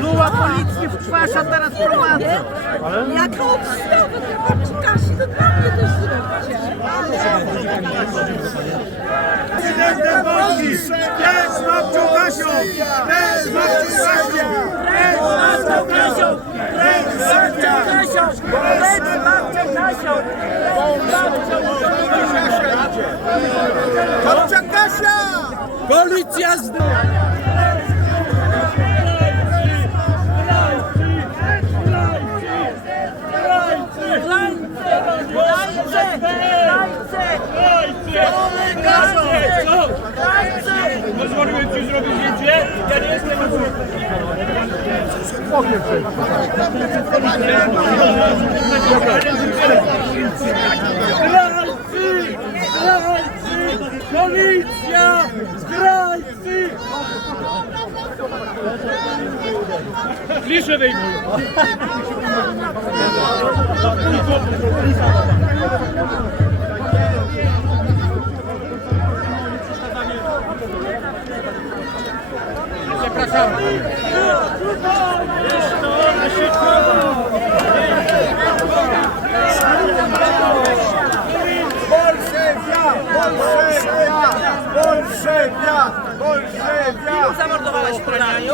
Była policja w twarz, a teraz prowadzą. Jaka obstawa, to Kasi, to dla mnie też zrobicie. Prezydentem Polski! Jest babcią Kasią! Jest babcią Kasią! Jest babcią Kasią! Jest babcią Kasią! Babcia Kasia! Policja z... Pozwoliłem ci zrobić zdjęcie? Nie Zdrajcy! Zdrajcy! Zdrajcy! Bolszewia! Bolszewia! Bolszewia! Bolszewia! Zamordowałaś w Poznaniu?